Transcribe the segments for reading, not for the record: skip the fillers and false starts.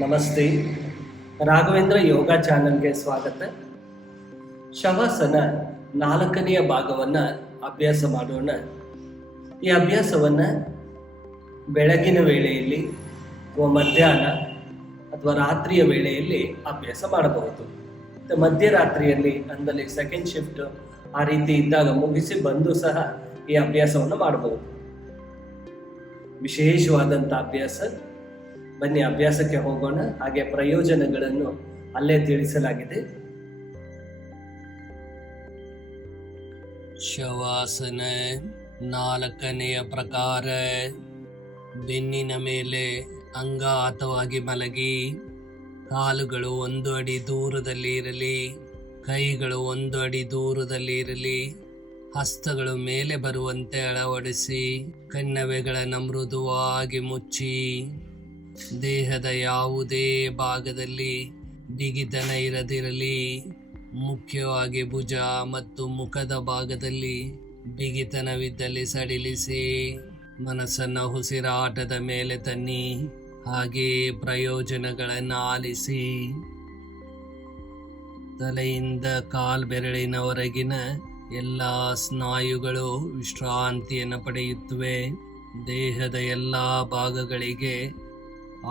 ನಮಸ್ತೆ. ರಾಘವೇಂದ್ರ ಯೋಗ ಚಾನಲ್ಗೆ ಸ್ವಾಗತ. ಶವಾಸನ 4ನೆಯ ಭಾಗವನ್ನು ಅಭ್ಯಾಸ ಮಾಡೋಣ. ಈ ಅಭ್ಯಾಸವನ್ನು ಬೆಳಗಿನ ವೇಳೆಯಲ್ಲಿ ಅಥವಾ ಮಧ್ಯಾಹ್ನ ಅಥವಾ ರಾತ್ರಿಯ ವೇಳೆಯಲ್ಲಿ ಅಭ್ಯಾಸ ಮಾಡಬಹುದು. ಮಧ್ಯರಾತ್ರಿಯಲ್ಲಿ ಅಂದಲ್ಲಿ ಸೆಕೆಂಡ್ ಶಿಫ್ಟ್ ಆ ರೀತಿ ಇದ್ದಾಗ ಮುಗಿಸಿ ಬಂದು ಸಹ ಈ ಅಭ್ಯಾಸವನ್ನು ಮಾಡಬಹುದು. ವಿಶೇಷವಾದಂಥ ಅಭ್ಯಾಸ. ಬನ್ನಿ ಅಭ್ಯಾಸಕ್ಕೆ ಹೋಗೋಣ. ಹಾಗೆ ಪ್ರಯೋಜನಗಳನ್ನು ಅಲ್ಲೇ ತಿಳಿಸಲಾಗಿದೆ. ಶವಾಸನ 4ನೆಯ ಪ್ರಕಾರ. ಬೆನ್ನಿನ ಮೇಲೆ ಅಂಗಾತವಾಗಿ ಮಲಗಿ, ಕಾಲುಗಳು 1 ಅಡಿ ದೂರದಲ್ಲಿ ಇರಲಿ, ಕೈಗಳು 1 ಅಡಿ ದೂರದಲ್ಲಿ ಇರಲಿ, ಹಸ್ತಗಳು ಮೇಲೆ ಬರುವಂತೆ ಅಳವಡಿಸಿ, ಕಣ್ಣವೆಗಳನ್ನು ಮೃದುವಾಗಿ ಮುಚ್ಚಿ, ದೇಹದ ಯಾವುದೇ ಭಾಗದಲ್ಲಿ ಬಿಗಿತನ ಇರದಿರಲಿ. ಮುಖ್ಯವಾಗಿ ಭುಜ ಮತ್ತು ಮುಖದ ಭಾಗದಲ್ಲಿ ಬಿಗಿತನವಿದ್ದಲ್ಲಿ ಸಡಿಲಿಸಿ, ಮನಸ್ಸನ್ನು ಉಸಿರಾಟದ ಮೇಲೆ ತನ್ನಿ. ಹಾಗೆ ಪ್ರಯೋಜನಗಳನ್ನು ಆಲಿಸಿ. ತಲೆಯಿಂದ ಕಾಲ್ಬೆರಳಿನವರೆಗಿನ ಎಲ್ಲ ಸ್ನಾಯುಗಳು ವಿಶ್ರಾಂತಿಯನ್ನು ಪಡೆಯುತ್ತವೆ. ದೇಹದ ಎಲ್ಲ ಭಾಗಗಳಿಗೆ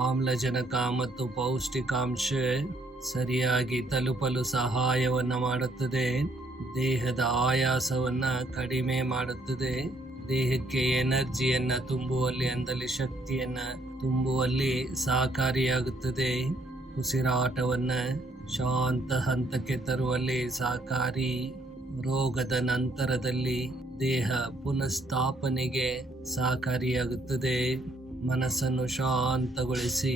ಆಮ್ಲಜನಕ ಮತ್ತು ಪೌಷ್ಟಿಕಾಂಶ ಸರಿಯಾಗಿ ತಲುಪಲು ಸಹಾಯವನ್ನು ಮಾಡುತ್ತದೆ. ದೇಹದ ಆಯಾಸವನ್ನು ಕಡಿಮೆ ಮಾಡುತ್ತದೆ. ದೇಹಕ್ಕೆ ಎನರ್ಜಿಯನ್ನು ತುಂಬುವಲ್ಲಿ ಅಂದಲ್ಲಿ ಶಕ್ತಿಯನ್ನು ತುಂಬುವಲ್ಲಿ ಸಹಕಾರಿಯಾಗುತ್ತದೆ. ಉಸಿರಾಟವನ್ನು ಶಾಂತ ಹಂತಕ್ಕೆ ತರುವಲ್ಲಿ ಸಹಕಾರಿ. ರೋಗದ ನಂತರದಲ್ಲಿ ದೇಹ ಪುನಃಸ್ಥಾಪನೆಗೆ ಸಹಕಾರಿಯಾಗುತ್ತದೆ. ಮನಸ್ಸನ್ನು ಶಾಂತಗೊಳಿಸಿ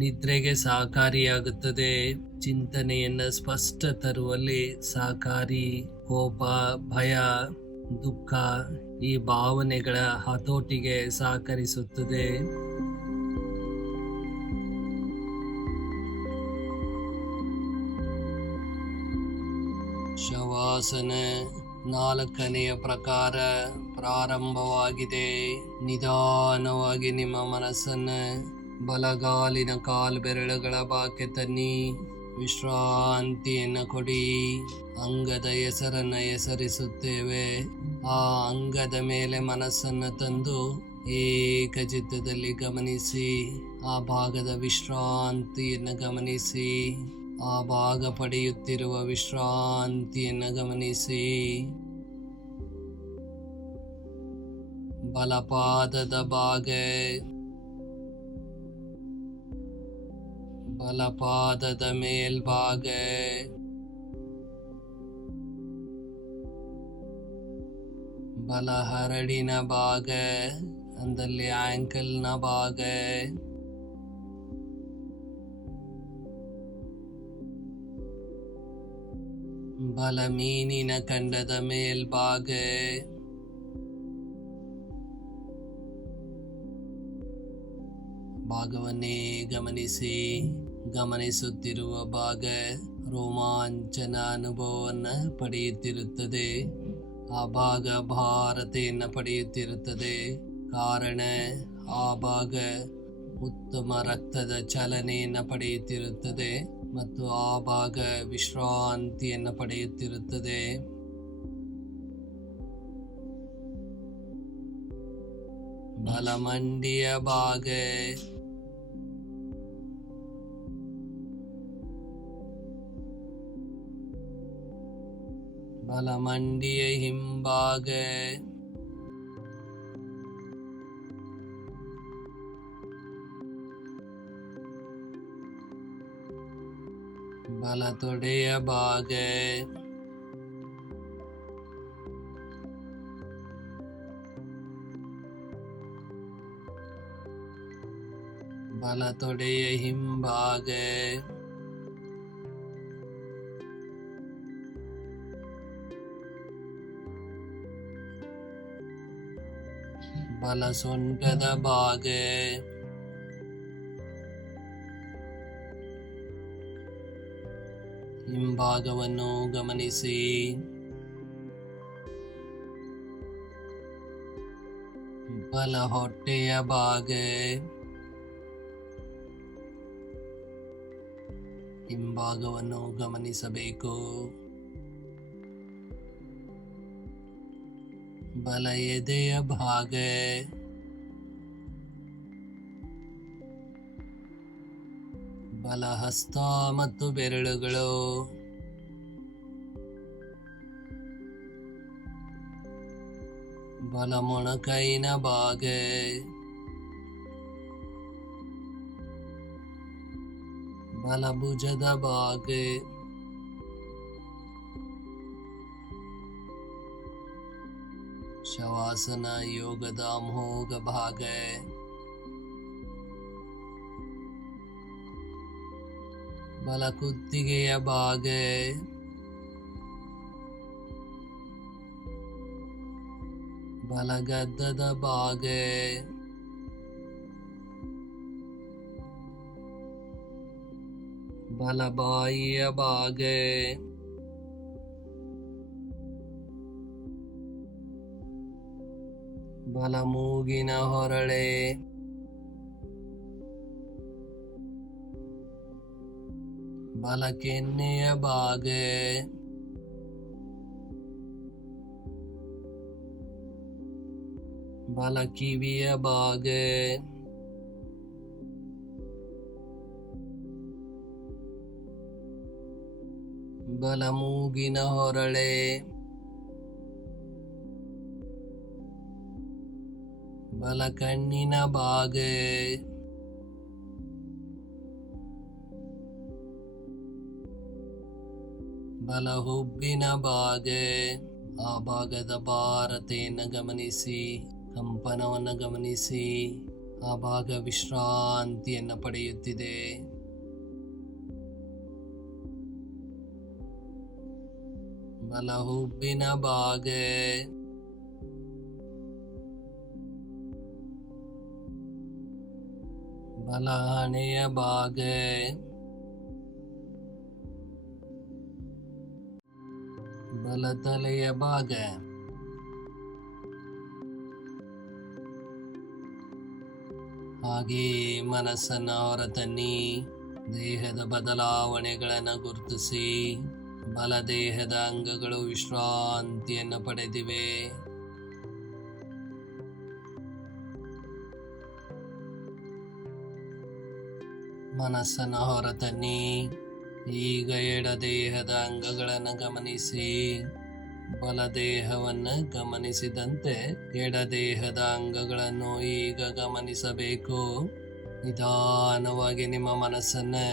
ನಿದ್ರೆಗೆ ಸಹಕಾರಿಯಾಗುತ್ತದೆ. ಚಿಂತನೆಯನ್ನು ಸ್ಪಷ್ಟ ತರುವಲ್ಲಿ ಸಹಕಾರಿ. ಕೋಪ, ಭಯ, ದುಃಖ ಈ ಭಾವನೆಗಳ ಹತೋಟಿಗೆ ಸಹಕರಿಸುತ್ತದೆ. ಶವಾಸನ 4ನೆಯ ಪ್ರಕಾರ ಪ್ರಾರಂಭವಾಗಿದೆ. ನಿಧಾನವಾಗಿ ನಿಮ್ಮ ಮನಸ್ಸನ್ನು ಬಲಗಾಲಿನ ಕಾಲ್ಬೆರಳುಗಳ ಭಾಗಕ್ಕೆ ತನ್ನಿ. ವಿಶ್ರಾಂತಿಯನ್ನು ಕೊಡಿ. ಅಂಗದ ಹೆಸರನ್ನು ಹೆಸರಿಸುತ್ತೇವೆ. ಆ ಅಂಗದ ಮೇಲೆ ಮನಸ್ಸನ್ನು ತಂದು ಏಕಚಿತ್ತದಲ್ಲಿ ಗಮನಿಸಿ. ಆ ಭಾಗದ ವಿಶ್ರಾಂತಿಯನ್ನು ಗಮನಿಸಿ. ಆ ಭಾಗ ಪಡೆಯುತ್ತಿರುವ ವಿಶ್ರಾಂತಿಯನ್ನು ಗಮನಿಸಿ. ಬಲಪಾದದ ಭಾಗ, ಬಲಪಾದದ ಮೇಲ್ಭಾಗ, ಬಲಹರಡಿನ ಭಾಗ ಅಂದಲ್ಲಿ ಆಂಕಲ್ನ ಭಾಗ, ಬಲ ಮೀನಿನ ಖಂಡದ ಮೇಲ್ಭಾಗ, ಭಾಗವನ್ನೇ ಗಮನಿಸಿ. ಗಮನಿಸುತ್ತಿರುವ ಭಾಗ ರೋಮಾಂಚನ ಅನುಭವವನ್ನು ಪಡೆಯುತ್ತಿರುತ್ತದೆ. ಆ ಭಾಗ ಭಾರತೆಯನ್ನು ಪಡೆಯುತ್ತಿರುತ್ತದೆ. ಕಾರಣ ಆ ಭಾಗ ಉತ್ತಮ ರಕ್ತದ ಚಲನೆಯನ್ನು ಪಡೆಯುತ್ತಿರುತ್ತದೆ ಮತ್ತು ಆ ಭಾಗ ವಿಶ್ರಾಂತಿಯನ್ನು ಪಡೆಯುತ್ತಿರುತ್ತದೆ. ಬಲಮಂಡಿಯ ಭಾಗ, ಬಲಮಂಡಿಯ ಹಿಂಭಾಗ, ಬಲತೊಡೆಯ ಭಾಗ, ಬಲತೊಡೆಯ ಹಿಂಭಾಗ, ಬಲ ಸೊಂಟದ ಭಾಗ, ಹಿಂಭಾಗವನ್ನು ಗಮನಿಸಿ. ಬಲ ಹೊಟ್ಟೆಯ ಭಾಗ, ಹಿಂಭಾಗವನ್ನು ಗಮನಿಸಬೇಕು. ಬಲ ಎದೆಯ ಭಾಗ, ಬಲ ಹಸ್ತ ಮತ್ತು ಬೆರಳುಗಳು, ಬಲ ಮೊಣಕೈನ ಭಾಗ, ಬಲ ಭುಜದ ಭಾಗ, ಶವಾಸನ ಯೋಗದ ಅಮೋಘ ಭಾಗ, ಬಲ ಕುತ್ತಿಗೆಯ ಭಾಗ, ಬಲ ಗದ್ದದ ಭಾಗ, ಬಲ ಬಾಯಿಯ ಭಾಗ, ಬಲ ಮೂಗಿನ ಹೊರಳೆ, ಬಲ ಕೆನ್ನೆಯ ಭಾಗ, ಬಲ ಕಿವಿಯ ಭಾಗ, ಬಲ ಮೂಗಿನ ಹೊರಳೆ, ಬಲ ಕಣ್ಣಿನ ಭಾಗ, ಬಲ ಹುಬ್ಬಿನ ಭಾಗ. ಆ ಭಾಗದ ಭಾರತೆಯನ್ನು ಗಮನಿಸಿ, ಕಂಪನವನ್ನು ಗಮನಿಸಿ. ಆ ಭಾಗ ವಿಶ್ರಾಂತಿಯನ್ನು ಪಡೆಯುತ್ತಿದೆ. ಬಲ ಹುಬ್ಬಿನ ಭಾಗ, ಬಲ ಹಣೆಯ ಭಾಗ, ಬಲ ತಲೆಯ ಭಾಗ. ಹಾಗೆ ಮನಸ್ಸನ್ನು ಹೊರತನ್ನಿ. ದೇಹದ ಬದಲಾವಣೆಗಳನ್ನು ಗುರುತಿಸಿ. ಬಲ ದೇಹದ ಅಂಗಗಳು ವಿಶ್ರಾಂತಿಯನ್ನು ಪಡೆದಿವೆ. ಮನಸ್ಸನ್ನು ಹೊರತನ್ನಿ. ಈಗ ಎಡ ದೇಹದ ಅಂಗಗಳನ್ನು ಗಮನಿಸಿ. ಬಲ ದೇಹವನ್ನು ಗಮನಿಸಿದಂತೆ ಎಡ ದೇಹದ ಅಂಗಗಳನ್ನು ಈಗ ಗಮನಿಸಬೇಕು. ನಿಧಾನವಾಗಿ ನಿಮ್ಮ ಮನಸ್ಸನ್ನು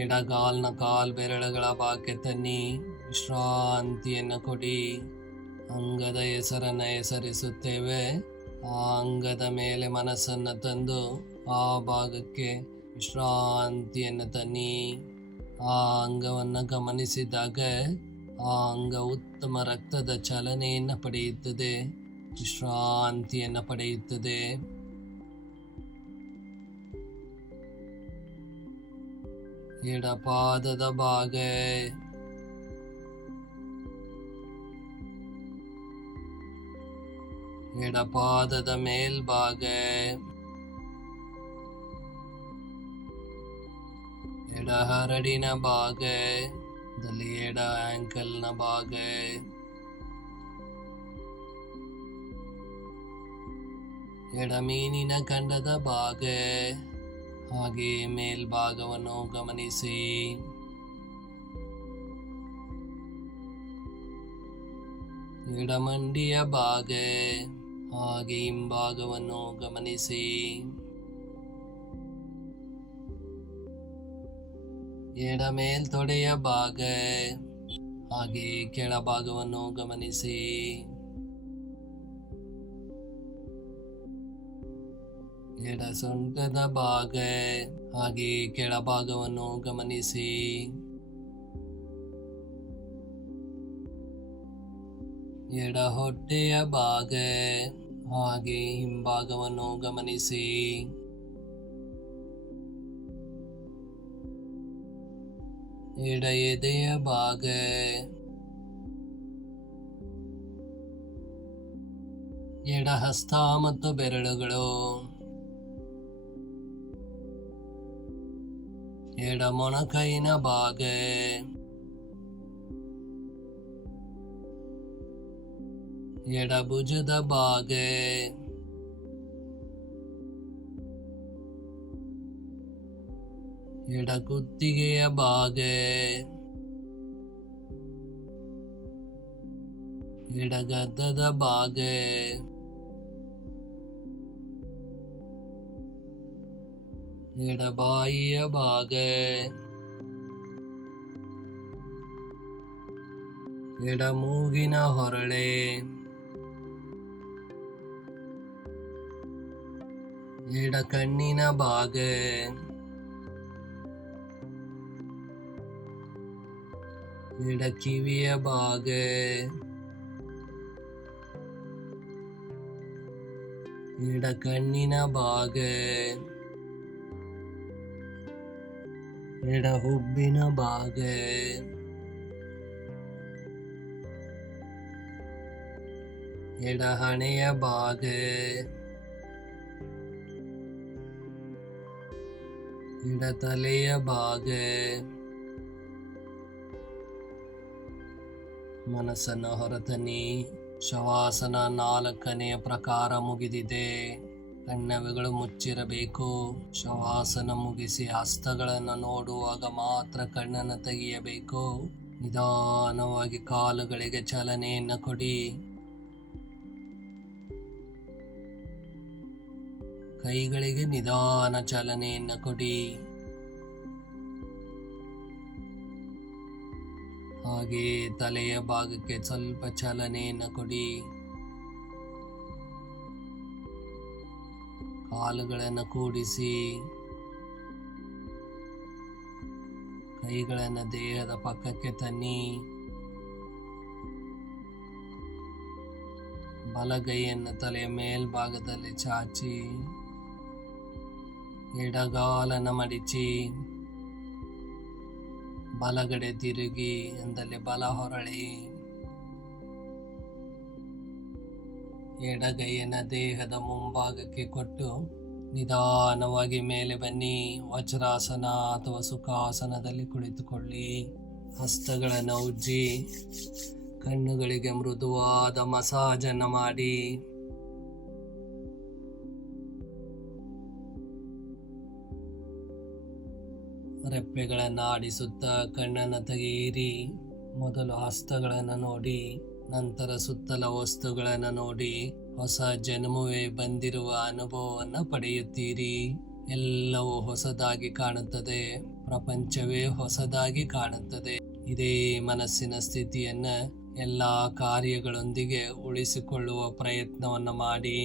ಎಡಗಾಲ್ನ ಕಾಲ್ ಬೆರಳುಗಳ ಭಾಗಕ್ಕೆ ತನ್ನಿ. ವಿಶ್ರಾಂತಿಯನ್ನು ಕೊಡಿ. ಅಂಗದ ಹೆಸರನ್ನು ಹೆಸರಿಸುತ್ತೇವೆ. ಆ ಅಂಗದ ಮೇಲೆ ಮನಸ್ಸನ್ನು ತಂದು ಆ ಭಾಗಕ್ಕೆ ವಿಶ್ರಾಂತಿಯನ್ನು ತನ್ನಿ. ಆ ಅಂಗವನ್ನು ಗಮನಿಸಿದಾಗ ಆ ಅಂಗ ಉತ್ತಮ ರಕ್ತದ ಚಲನೆಯನ್ನು ಪಡೆಯುತ್ತದೆ, ವಿಶ್ರಾಂತಿಯನ್ನು ಪಡೆಯುತ್ತದೆ. ಎಡಪಾದದ ಭಾಗ, ಎಡಪಾದದ ಮೇಲ್ಭಾಗ, ಎಡ ಹರಡಿನ ಭಾಗ, ಎಡ ಆಂಕಲ್ನ ಭಾಗ, ಎಡ ಮೀನಿನ ಖಂಡದ ಭಾಗ. ಹಾಗೆ ಮೇಲ್ಭಾಗವನ್ನು ಗಮನಿಸಿ. ಎಡ ಮಂಡಿಯ ಭಾಗ, ಹಾಗೆ ಹಿಂಭಾಗವನ್ನು ಗಮನಿಸಿ. ಎಡ ಮೇಲ್ತೊಡೆಯ ಭಾಗ, ಹಾಗೆ ಕೆಳಭಾಗವನ್ನು ಗಮನಿಸಿ. ಎಡ ಸೊಂಟದ ಭಾಗ, ಹಾಗೆ ಕೆಳಭಾಗವನ್ನು ಗಮನಿಸಿ. ಎಡ ಹೊಟ್ಟೆಯ ಭಾಗ, ಹಾಗೆ ಹಿಂಭಾಗವನ್ನು ಗಮನಿಸಿ. ಎಡ ಎದೆಯ ಭಾಗ, ಎಡ ಹಸ್ತ ಮತ್ತು ಬೆರಳುಗಳು, ಎಡ ಮೊಣಕೈನ ಭಾಗ, ಎಡ ಭುಜದ ಭಾಗ, ಎಡ ಕುತ್ತಿಗೆಯ ಭಾಗ, ಎಡಗದ್ದದ ಭಾಗ, ಎಡಬಾಯಿಯ ಭಾಗ, ಎಡ ಮೂಗಿನ ಹೊರಳೆ, ಎಡ ಕಣ್ಣಿನ ಭಾಗ, ಎಡ ಕಿವಿಯ ಭಾಗ, ಎಡ ಕಣ್ಣಿನ ಭಾಗ, ಎಡ ಹುಬ್ಬಿನ ಭಾಗ, ಎಡ ಹಣೆಯ ಭಾಗ, ಎಡ ತಲೆಯ ಭಾಗ. ಮನಸ್ಸನ್ನು ಹೊರತನ್ನಿ. ಶವಾಸನ 4ನೇ ಪ್ರಕಾರ ಮುಗಿದಿದೆ. ಕಣ್ಣುಗಳು ಮುಚ್ಚಿರಬೇಕು. ಶವಾಸನ ಮುಗಿಸಿ ಹಸ್ತಗಳನ್ನು ನೋಡುವಾಗ ಮಾತ್ರ ಕಣ್ಣನ್ನು ತೆಗೆಯಬೇಕು. ನಿಧಾನವಾಗಿ ಕಾಲುಗಳಿಗೆ ಚಲನೆಯನ್ನು ಕೊಡಿ. ಕೈಗಳಿಗೆ ನಿಧಾನ ಚಲನೆಯನ್ನು ಕೊಡಿ. ಹಾಗೆ ತಲೆಯ ಭಾಗಕ್ಕೆ ಸ್ವಲ್ಪ ಚಲನೆಯನ್ನು ಕೊಡಿ. ಕಾಲುಗಳನ್ನು ಕೂಡಿಸಿ ಕೈಗಳನ್ನು ದೇಹದ ಪಕ್ಕಕ್ಕೆ ತನ್ನಿ. ಬಲಗೈಯನ್ನು ತಲೆಯ ಮೇಲ್ಭಾಗದಲ್ಲಿ ಚಾಚಿ ಎಡಗಾಲನ್ನು ಮಡಿಚಿ ಬಲಗಡೆ ತಿರುಗಿ ಎಂದಲ್ಲಿ ಬಲ ಹೊರಳಿ ಎಡಗೈಯನ್ನು ದೇಹದ ಮುಂಭಾಗಕ್ಕೆ ಕೊಟ್ಟು ನಿಧಾನವಾಗಿ ಮೇಲೆ ಬನ್ನಿ. ವಜ್ರಾಸನ ಅಥವಾ ಸುಖಾಸನದಲ್ಲಿ ಕುಳಿತುಕೊಳ್ಳಿ. ಹಸ್ತಗಳನ್ನು ಉಜ್ಜಿ ಕಣ್ಣುಗಳಿಗೆ ಮೃದುವಾದ ಮಸಾಜನ್ನು ಮಾಡಿ ರೆಪ್ಪೆಗಳನ್ನು ಆಡಿಸುತ್ತಾ ಕಣ್ಣನ್ನು ತೆಗೆಯಿರಿ. ಮೊದಲು ಹಸ್ತಗಳನ್ನು ನೋಡಿ, ನಂತರ ಸುತ್ತಲ ವಸ್ತುಗಳನ್ನು ನೋಡಿ ಹೊಸ ಜನ್ಮವೇ ಬಂದಿರುವ ಅನುಭವವನ್ನು ಪಡೆಯುತ್ತೀರಿ. ಎಲ್ಲವೂ ಹೊಸದಾಗಿ ಕಾಣುತ್ತದೆ. ಪ್ರಪಂಚವೇ ಹೊಸದಾಗಿ ಕಾಣುತ್ತದೆ. ಇದೇ ಮನಸ್ಸಿನ ಸ್ಥಿತಿಯನ್ನು ಎಲ್ಲ ಕಾರ್ಯಗಳೊಂದಿಗೆ ಉಳಿಸಿಕೊಳ್ಳುವ ಪ್ರಯತ್ನವನ್ನು ಮಾಡಿ.